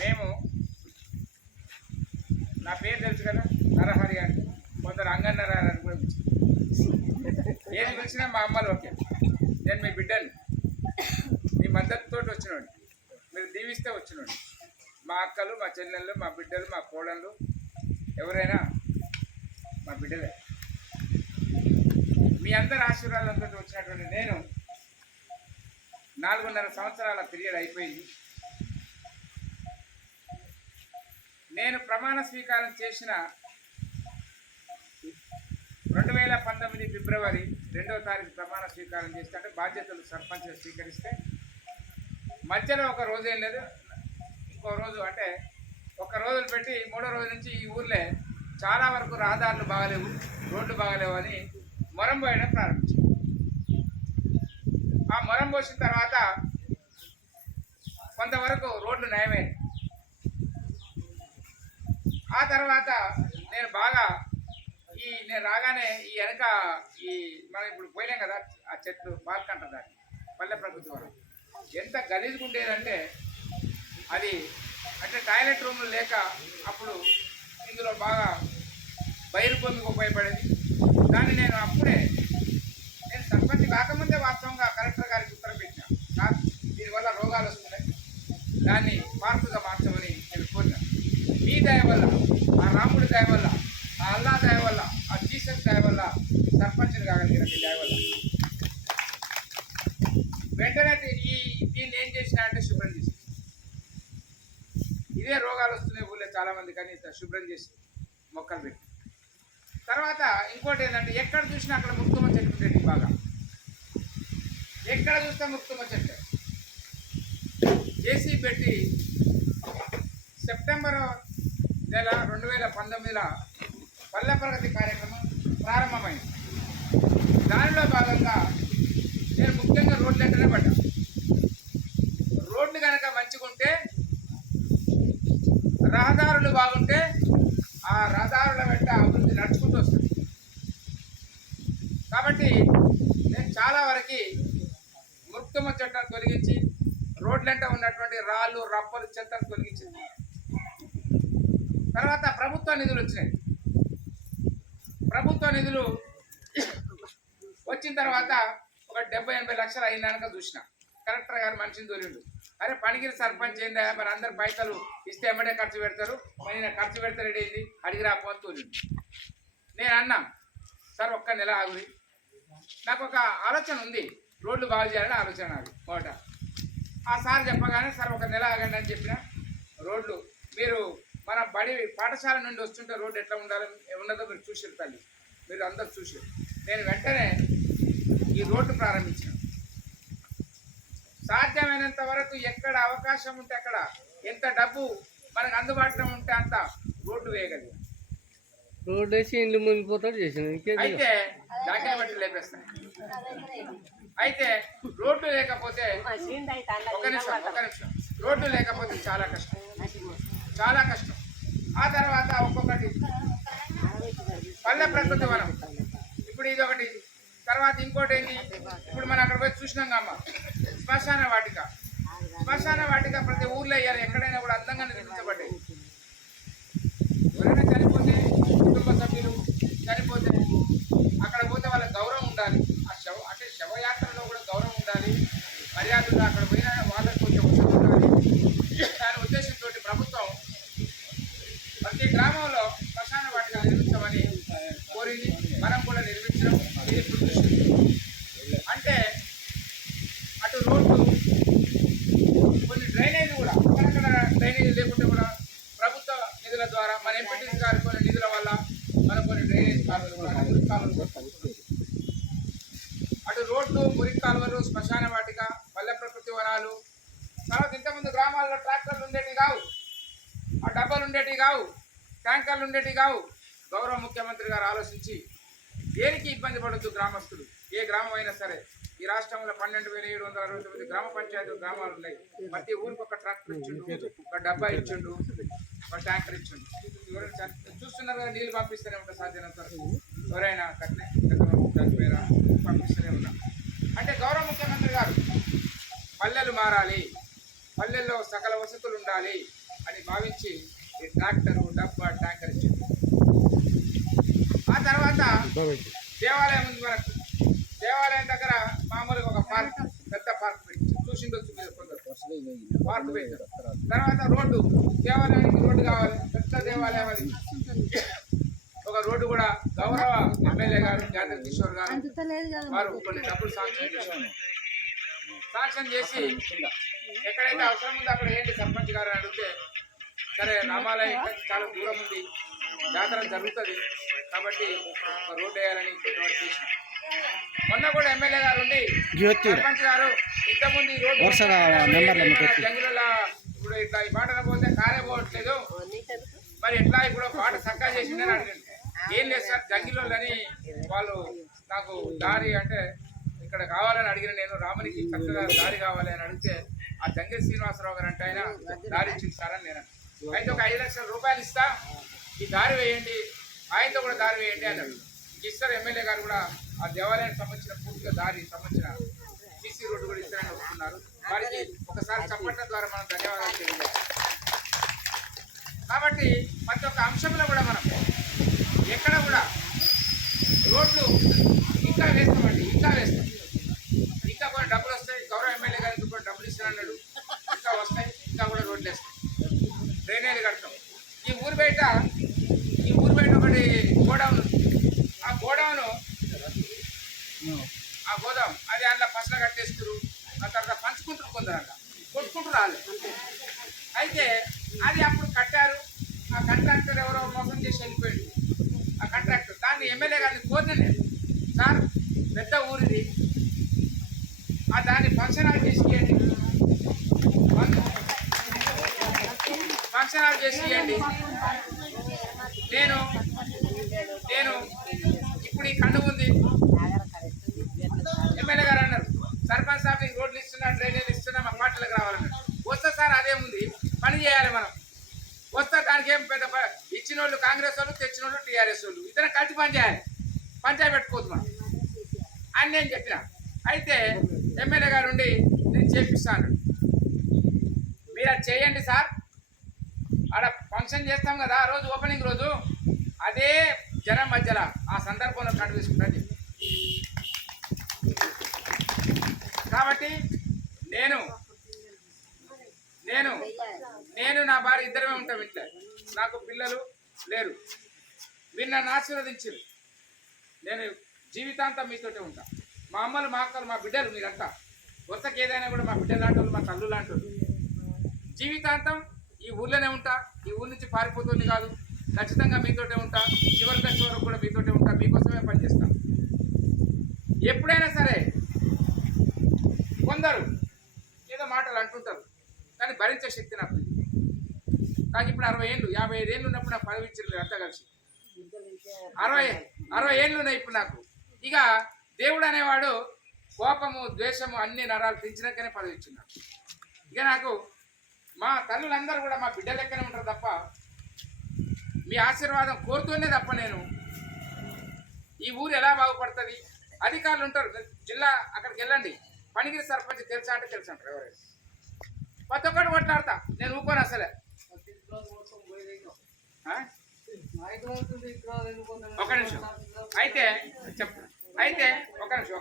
మేము నా పేరు తెలుసు కదా నరహరి అంటే కొందరు అంగన్నరారు అని కూడా ఏది పిలిచినా మా అమ్మలు ఓకే. నేను మీ బిడ్డని మీ మద్దతుతో వచ్చినోండి, మీరు దీవిస్తే వచ్చినోండి. మా అక్కలు, మా చెల్లెళ్ళు, మా బిడ్డలు, మా కోడళ్ళు ఎవరైనా మా బిడ్డలే. మీ అందరి ఆశీర్వాదంతో వచ్చినటువంటి నేను 4.5 సంవత్సరాల పీరియడ్ అయిపోయింది. నేను ప్రమాణ స్వీకారం చేసిన 2019 ఫిబ్రవరి 2వ తారీఖు ప్రమాణ స్వీకారం చేస్తే, అంటే బాధ్యతలు సర్పంచ్ స్వీకరిస్తే మధ్యలో ఒక రోజు ఏం లేదు, ఇంకో రోజు అంటే ఒక రోజులు పెట్టి 3వ రోజు నుంచి ఈ ఊర్లే చాలా వరకు రహదారులు బాగలేవు, రోడ్లు బాగలేవు అని మొరం పోయడం ప్రారంభించాం. ఆ మొరం పోసిన తర్వాత కొంతవరకు రోడ్లు నయమైనవి. ఆ తర్వాత నేను బాగా నేను రాగానే ఈ వెనక మనం ఇప్పుడు పోయినాం కదా ఆ చెట్లు పాల్కంట దాన్ని పల్లె ప్రకృతి వరం ఎంత గలీజ్గా ఉండేదంటే అది, అంటే టాయిలెట్ రూమ్లు లేక అప్పుడు ఇందులో బాగా బయలు భూమికి ఉపయోగపడేది. దాన్ని నేను అప్పుడే నేను సర్పంచ్ కాకముందే వాస్తవంగా కలెక్టర్ గారికి ఉత్తరం పెట్టాను, సార్ దీనివల్ల రోగాలు వస్తున్నాయి, దాన్ని పార్కుగా మార్చమని నేను కోరినాను. మీ దయ వల్ల, ఆ రాముడి దయ వల్ల, ఆ అల్లా దయ వల్ల, ఆ జీసస్ దయ వల్ల సర్పంచ్ని కాగలిగిన మీ దయ వల్ల వెంటనే దీన్ని ఏం చేసినా అంటే శుభ్రం చేసి, ఇదే రోగాలు వస్తున్నాయి ఊళ్ళో చాలామంది, కానీ శుభ్రం చేసి మొక్కలు పెట్టి. తర్వాత ఇంకోటి ఏంటంటే ఎక్కడ చూసినా అక్కడ ముక్తుమ చెట్టు ఉండేది, బాగా ఎక్కడ చూస్తే ముక్తుమ చెట్టు చేసి పెట్టి సెప్టెంబర్ నెల 2019 పల్లె ప్రగతి కార్యక్రమం ప్రారంభమైంది. దానిలో భాగంగా నేను ముఖ్యంగా రోడ్లు వెంటనే పడ్డా. రోడ్లు కనుక మంచిగుంటే, రహదారులు బాగుంటే ఆ రహదారుల వెంట అభివృద్ధి నడుచుకుంటూ వస్తుంది. కాబట్టి నేను చాలా వరకు ముక్తుమ చెట్లను తొలగించి రోడ్లంట ఉన్నటువంటి రాళ్ళు రప్పలు చెత్తను తొలగించింది. తర్వాత ప్రభుత్వ నిధులు వచ్చినాయి. ప్రభుత్వ నిధులు వచ్చిన తర్వాత ఒక 70-80 లక్షలు అయిందనక చూసిన కలెక్టర్ గారు మనిషిని తోలిండు. అరే పనిగిరి సర్పంచ్ ఏందా, మరి అందరు పైసలు ఇస్తే ఎమ్మడే ఖర్చు పెడతారు, మరి నేను ఖర్చు పెడతాడు ఏంది అడిగి రాకపోతే తోలిండు. నేను అన్నా, సార్ ఒక్క నెల ఆగురి, నాకు ఒక ఆలోచన ఉంది, రోడ్లు బాగు చేయాలని ఆలోచన నాకు మొదట. ఆ సార్ చెప్పగానే సార్ ఒక నెల ఆగండి అని చెప్పిన. రోడ్లు మీరు మన పాఠశాల నుండి వస్తుంటే రోడ్డు ఎట్లా ఉన్నదో మీరు చూసారు తల్లి, మీరు అందరు చూసారు. నేను వెంటనే ఈ రోడ్డు ప్రారంభించాను. సాధ్యమైనంత వరకు ఎక్కడ అవకాశం ఉంటే అక్కడ, ఎంత డబ్బు మనకు అందుబాటులో ఉంటే అంత రోడ్డు వేయగలిగాం. రోడ్డు వేసి ఇండ్లు మునిగిపోతాడు చేసిన అయితే దాఖలు బట్టి లేపేస్తాను. అయితే రోడ్డు లేకపోతే ఒక నిమిషం రోడ్డు లేకపోతే చాలా కష్టం, చాలా కష్టం. ఆ తర్వాత ఒక్కొక్కటి పల్లె ప్రకృతి వనం, ఇప్పుడు ఇది ఒకటి. తర్వాత ఇంకోటి ఏంటి, ఇప్పుడు మనం అక్కడ పోయి చూసినాం అమ్మ శ్మశాన వాటిక. శ్మశాన వాటిక ప్రతి ఊర్లో అయ్యారు, ఎక్కడైనా కూడా అందంగా నిర్మించబడ్డాయి. ఎవరైనా చనిపోతే, కుటుంబ సభ్యులు చనిపోతే అక్కడ పోతే వాళ్ళకి గౌరవం ఉండాలి. ఆ అంటే శవయాత్రలో కూడా గౌరవం ఉండాలి, మర్యాదగా అక్కడ పోయిన వాళ్ళకి కొంచెం వసతి ఉండాలి. దాని ఉద్దేశంతో ప్రభుత్వం ప్రతి గ్రామంలో శ్మశాన వాటిక నిర్మించమని కోరింది. మనం కూడా నిర్మించడం ఇది ఇప్పుడు అంటే అటు రోడ్లు, కొన్ని డ్రైనేజీ కూడా అక్కడక్కడ డ్రైనేజీ లేకుంటే కూడా ప్రభుత్వ నిధుల ద్వారా మన ఎంపీటీసీ గారి కొన్ని నిధుల వల్ల మనం కొన్ని డ్రైనేజ్ కాలువలు కూడా, మురికి కాలువలు, అటు రోడ్లు, మురికి కాలువలు, శ్మశాన వాటిక, పల్లె ప్రకృతి వనాలు. తర్వాత ఇంతకుముందు గ్రామాల్లో ట్రాక్టర్లు ఉండేటివి కావు, ఆ డబ్బాలు ఉండేటివి కావు, ట్యాంకర్లు ఉండేటివి కావు. గౌరవ ముఖ్యమంత్రి గారు ఆలోచించి దేనికి ఇబ్బంది పడద్దు గ్రామస్తులు, ఏ గ్రామం అయినా సరే. ఈ రాష్ట్రంలో 12,769 గ్రామ పంచాయతీ గ్రామాలు ఉన్నాయి. ప్రతి ఊరికి ఒక ట్రాక్టర్ ఇచ్చిండు, ఒక డబ్బా ఇచ్చిండు, ఒక ట్యాంకర్ ఇచ్చిండు. ఎవరైనా చూస్తున్నారు కదా, నీళ్ళు పంపిస్తూనే ఉంటారు సాధ్యమైనంత వరకు. ఎవరైనా కట్నే చనిపోయారా పంపిస్తూనే ఉన్నాం. అంటే గౌరవ ముఖ్యమంత్రి గారు పల్లెలు మారాలి, పల్లెల్లో సకల వసతులు ఉండాలి, అని భావించి ఈ ట్రాక్టరు డబ్బా ట్యాంకర్ ఇచ్చింది. ఆ తర్వాత దేవాలయం ఉంది మనకు. దేవాలయం దగ్గర మామూలుగా ఒక పార్క్, పెద్ద పార్క్ పెట్టి చూసిండొచ్చు మీరు కొందరు. పార్క్ పెట్టారు. తర్వాత రోడ్డు, దేవాలయానికి రోడ్డు కావాలి, పెద్ద దేవాలయం అది. ఒక రోడ్డు కూడా గౌరవ ఎమ్మెల్యే గారు జాతర కిషోర్ గారు వారు కొన్ని డబ్బులు శాంక్షన్ చేసి ఎక్కడైతే అవసరం ఉందో అక్కడ ఏంటి సర్పంచ్ గారు అడిగితే, సరే రామాలయం ఇక్కడికి చాలా దూరం ఉంది, జాతర జరుగుతుంది కాబట్టి ఒక రోడ్డు వేయాలని కొంతవరకు చేసిన. మొన్న కూడా ఎమ్మెల్యే గారు ఉండి సర్పంచ్ గారు ఇంతకుముందు ఈ రోడ్డు జంగులలో ఇప్పుడు ఇట్లా ఈ బాటలో పోతే కారే పోవట్లేదు, మరి ఎట్లా ఇప్పుడు బాట చక్కా చేసిందని అడిగింది. ఏం లేదు సార్, జంగిలోని వాళ్ళు నాకు దారి అంటే ఇక్కడ కావాలని అడిగిన, నేను రామునికి చక్కగా దారి కావాలి అని అడిగితే ఆ జంగిల్ శ్రీనివాసరావు గారు అంటే ఆయన దారి ఇచ్చింది సార్ అని నేను. అయితే ఒక 5 లక్షల రూపాయలు ఇస్తా, ఈ దారి వేయండి, ఆయనతో కూడా దారి వేయండి అన్నాడు. ఇస్తారు. ఎమ్మెల్యే గారు కూడా ఆ దేవాలయానికి సంబంధించిన పూర్తిగా దారి సంబంధించిన సీసీ రోడ్డు కూడా ఇస్తారని వస్తున్నారు. వారికి ఒకసారి చప్పట్ల ద్వారా మనం ధన్యవాదాలు తెలియజేయాలి. కాబట్టి ప్రతి ఒక్క అంశంలో కూడా మనం ఎక్కడ కూడా రోడ్లు ఇంకా వేస్తామండి, ఇంకా వేస్తాం, ఇంకా కొన్ని డబ్బులు వస్తాయి. గౌరవ ఎమ్మెల్యే గారికి కూడా డబ్బులు ఇస్తానన్నాడు, ఇంకా వస్తాయి, ఇంకా కూడా రోడ్లు వేస్తాం, డ్రైనేజీలు కడతాం. ఈ ఊరు బయట ఒకటి గోడౌన్, ఆ గోడౌన్ అది అందులో ఫసలు కట్టేస్తారు, ఆ తర్వాత పంచుకుంటారు, కొందరు అలా కొట్టుకుంటూ రాలేదు. అయితే అది అప్పుడు కట్టారు, ఆ కాంట్రాక్టర్ ఎవరో మోసం చేసి వెళ్ళిపోయాడు. ఆ కాంట్రాక్టర్ దాన్ని ఎమ్మెల్యే గారిని కోరిన, సార్ పెద్ద ఊరిది, ఆ దాన్ని ఫంక్షన్ హాల్ చేసి ఇవ్వండి, ఫంక్షన్ హాల్ చేసి ఇవ్వండి. నేను ఇప్పుడు ఈ కండు ఉంది. ఎమ్మెల్యే గారు అన్నారు, సర్పంచ్ సార్ నీకు రోడ్లు ఇస్తున్నా, డ్రైనేజీలు ఇస్తున్నా, మా పాటలకు రావాలన్నారు. వస్తా సార్, అదేముంది, పని చేయాలి మనం, వస్తా. దానికి ఏం పెద్ద ఇచ్చిన వాళ్ళు కాంగ్రెస్ వాళ్ళు, తెచ్చిన వాళ్ళు టీఆర్ఎస్ వాళ్ళు, ఇద్దరు కలిసి పని చేయాలి, పంచాయతీ పెట్టుకోవద్దు మనం అని నేను చెప్పిన. అయితే ఎమ్మెల్యే గారు ఉండి నేను చేపిస్తాను, మీరు అది చేయండి సార్, ఆడ ఫంక్షన్ చేస్తాం కదా ఆ రోజు, ఓపెనింగ్ రోజు, అదే జనం మధ్యలో ఆ సందర్భంలో కండు తీసుకుంటాను చెప్పి. కాబట్టి నేను నా భార్య ఇద్దరమే ఉంటాం ఇంట్లో, నాకు పిల్లలు లేరు. మీరు నన్ను ఆశీర్వదించారు, నేను జీవితాంతం మీతోటే ఉంటా. మా అమ్మలు, మా అక్కలు, మా బిడ్డలు మీరంతా, వరుసకి ఏదైనా కూడా మా బిడ్డలు లాంటి వాళ్ళు, మా తల్లు లాంటి వాళ్ళు. జీవితాంతం ఈ ఊర్లోనే ఉంటా, ఈ ఊరి నుంచి పారిపోతుంది కాదు, ఖచ్చితంగా మీతోటే ఉంటా, చివరి దశ వరకు కూడా మీతోటే ఉంటా, మీకోసమే పనిచేస్తా. ఎప్పుడైనా సరే కొందరు ఏదో మాటలు అంటుంటారు, కానీ భరించే శక్తి నాకు ఉంది. కానీ ఇప్పుడు 60 ఏళ్ళు 55 ఏళ్ళు ఉన్నప్పుడు నాకు పదవి ఇచ్చారు అంతా కలిసి, 60 ఏళ్ళు ఉన్నాయి ఇప్పుడు నాకు. ఇక దేవుడు అనేవాడు కోపము, ద్వేషము అన్ని నరాలు పెంచినాకనే పదవి ఇచ్చింది. ఇక నాకు మా తల్లులందరూ కూడా మా బిడ్డ లెక్కనే ఉంటారు తప్ప, మీ ఆశీర్వాదం కోరుతూనే తప్ప నేను ఈ ఊరు ఎలా బాగుపడుతుంది. అధికారులు ఉంటారు జిల్లా, అక్కడికి వెళ్ళండి, పనిగిరి సర్పంచ్ తెలుసా అంటే తెలుసు అంటారు ఎవరైనా. ప్రతి ఒక్కటి కొట్లాడతా, నేను ఊరుకోను అసలే. ఒక నిమిషం అయితే చెప్తా, అయితే ఒక నిమిషం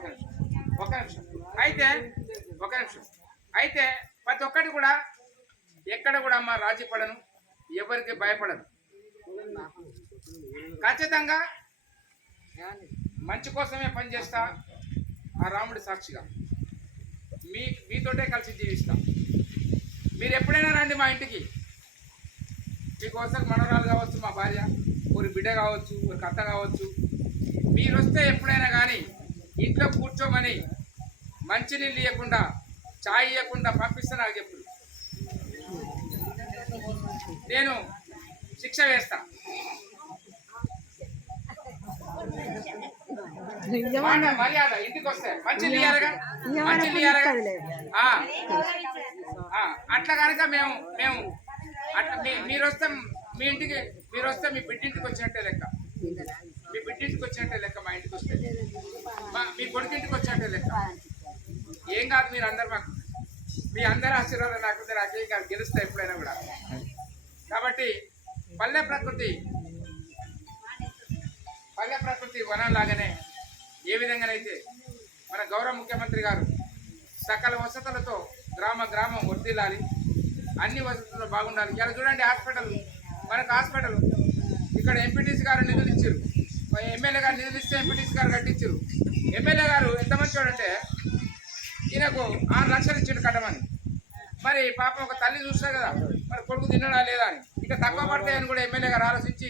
అయితే ప్రతి ఒక్కటి కూడా ఎక్కడ కూడా అమ్మ రాజీ పడను, ఎవరికి భయపడను. ఖచ్చితంగా మంచి కోసమే పనిచేస్తా, ఆ రాముడి సాక్షిగా మీతోటే కలిసి జీవిస్తా. మీరు ఎప్పుడైనా రండి మా ఇంటికి, మీకోసం మనవరాలు కావచ్చు, మా భార్య, ఊరి బిడ్డ కావచ్చు, ఊరికి అత్త కావచ్చు, మీరు వస్తే ఎప్పుడైనా కానీ ఇంట్లో కూర్చోమని మంచినీళ్ళు ఇవ్వకుండా, చాయ్ ఇవ్వకుండా పంపిస్తే నాకు చెప్పు, నేను శిక్ష వేస్తా. మర్యాద ఇంటికి వస్తే మంచినీళ్ళు ఇవ్వాలిగా, అట్లా కనుక మేము అట్లా మీరు వస్తే మీ ఇంటికి, మీరు వస్తే మీ బిడ్డింటికి వచ్చినట్టే లెక్క, మీ బిడ్డింటికి వచ్చినట్టే లెక్క, మా ఇంటికి వస్తే మీ కొడుకింటికి వచ్చినట్టే లెక్క. ఏం కాదు, మీరు అందరు మాకు, మీ అందరి ఆశీర్వాదం నాకుంది, నాకేం కాదు, గెలుస్తా ఎప్పుడైనా కూడా. కాబట్టి పల్లె ప్రకృతి వనంలాగానే ఏ విధంగానైతే మన గౌరవ ముఖ్యమంత్రి గారు సకల వసతులతో గ్రామం వర్ధిల్లాలి, అన్ని వసతులు బాగుండాలి. ఇలా చూడండి హాస్పిటల్ ఇక్కడ ఎంపీటీసీ గారు నిధులు ఇచ్చారు, ఎమ్మెల్యే గారు నిధులు ఇస్తే ఎంపీటీసీ గారు కట్టించారు. ఎమ్మెల్యే గారు ఎంత మంచోడంటే ఈయనకు 6 లక్షలు ఇచ్చిండు కట్టమని. మరి పాపం ఒక తల్లి చూస్తే కదా మరి కొడుకు తినడా లేదా అని, ఇక తక్కువ పడతాయని కూడా ఎమ్మెల్యే గారు ఆలోచించి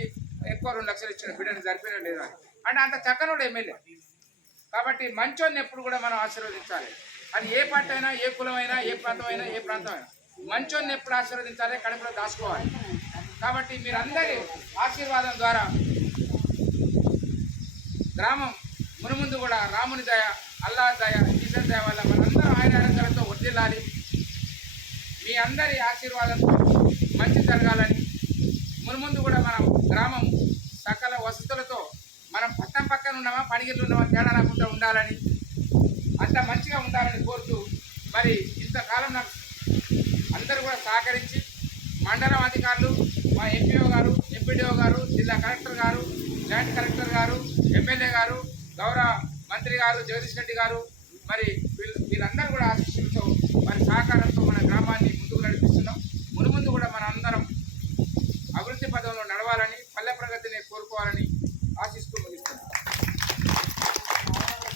ఎక్కువ 2 లక్షలు ఇచ్చిన బిడ్డని సరిపోయినా లేదా అని. అంటే అంత చక్కనోడు ఎమ్మెల్యే. కాబట్టి మంచోడిని ఎప్పుడు కూడా మనం ఆశీర్వదించాలి. అది ఏ పార్టీ అయినా, ఏ కులమైనా, ఏ ప్రాంతమైనా, ఏ ప్రాంతమైనా మంచోడిని ఎప్పుడు ఆశీర్వదించాలి, కడుపులో దాచుకోవాలి. కాబట్టి మీరందరి ఆశీర్వాదం ద్వారా గ్రామం మునుముందు కూడా రాముని దయ, అల్లా దయ, ఈశ్వర దయ వల్ల మనందరం ఆయురారోగ్యాలతో వర్ధిల్లాలి. మీ అందరి ఆశీర్వాదంతో మంచి జరగాలని, మునుముందు కూడా మనం గ్రామం సకల వసతులతో మనం పక్కన ఉన్నామా పనిగిళ్ళు ఉన్నామా తేడా రాకుండా ఉండాలని, అంత మంచిగా ఉండాలని కోరుతూ మరి ఇంతకాలం నాకు అందరూ కూడా సహకరించి మండలం అధికారులు, మా ఎంపీఓ గారు, ఎంపీడీఓ గారు, జిల్లా కలెక్టర్ గారు, జాయింట్ కలెక్టర్ గారు, ఎమ్మెల్యే గారు, గౌరవ మంత్రి గారు జగదీష్ రెడ్డి గారు, మరి వీళ్ళందరూ కూడా ఆశీస్సులతో మరి సహకారంతో మన గ్రామాన్ని